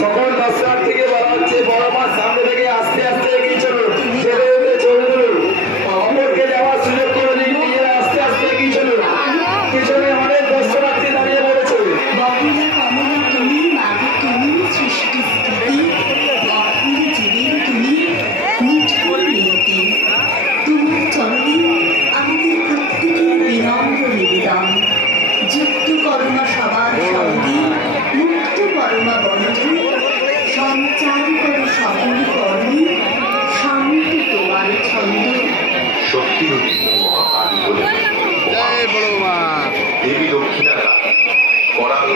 সকল দর্শনার্থীকে বলা হচ্ছে বড় মাছ সামনে থেকে আস্তে আস্তে এগিয়ে চলুন, চেপে উঠে চলে তুলুন, অপরকে যাওয়ার সুযোগ করে দিন, নিজেরা আস্তে আস্তে এগিয়ে চলুন। পিছনে অনেক দর্শনার্থী দাঁড়িয়ে পড়েছে। যুক্ত করোনা সবার সঙ্গে মুক্ত করোনা বন্ধু সঞ্চার করে সকল কর্মী শান্ত তোমার ছন্দ শক্তির মহাকালী বলে দেবী দক্ষিণাকালী করাল